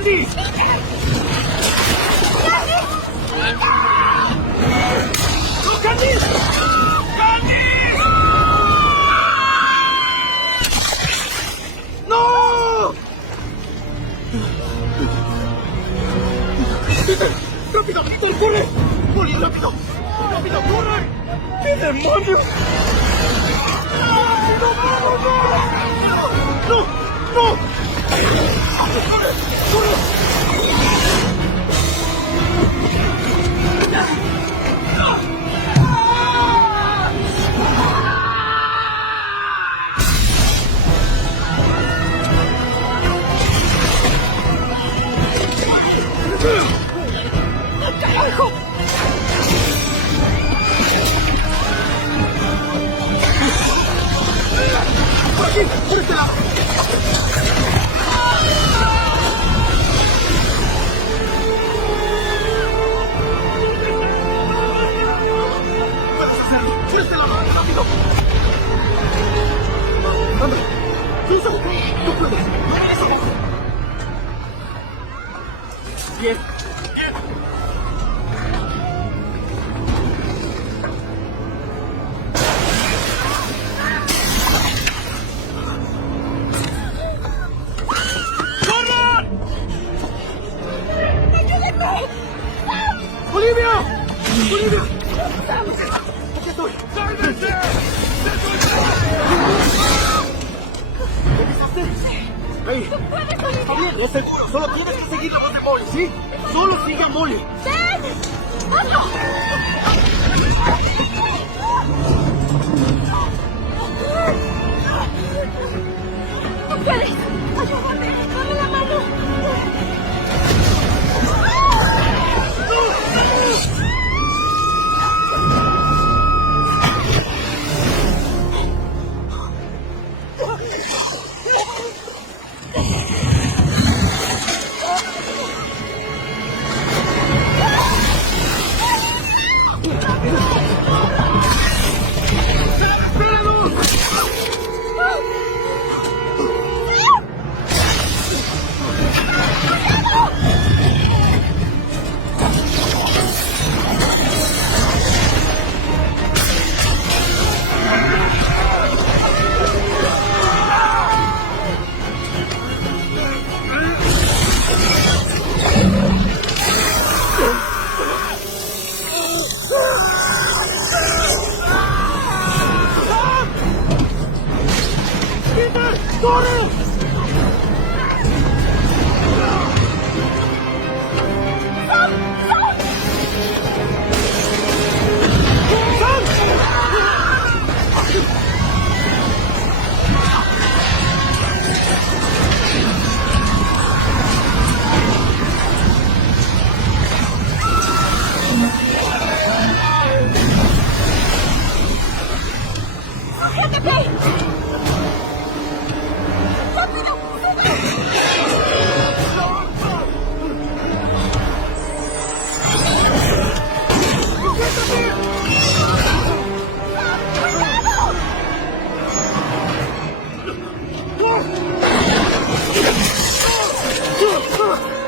¡Candy! ¡No, Candy! ¡Candy! ¡No! ¡Peter! ¡Rápido, Peter, corre! ¡Molly, rápido! ¡Rápido, corre! ¡Qué demonios! ¡No, vamos, no! ¡No! ¡No! ¡Corre! ¡Corre! ¡Carajo! ¡Por aquí! ¡Por este lado! ¡Puedes hacerlo! ¡Por este lado! ¡Rápido! ¡Anda! ¡Cruza! ¡No puedes! ¡Eso! ¡Bien! ¡Olivia! ¡Olivia! ¡Aquí estoy! ¡Hey! ¡Está bien, es seguro! Solo tienes que seguir la voz de Molly, ¿sí? ¡Solo sigue a Molly! ¡Ven! ¡Hazlo! ¡No puedes! ¡Ayúdame! ¡Dame la mano! ¡Peter! ¡Corre! ¡Sujétate! ¡Rápido! ¡Cuidado!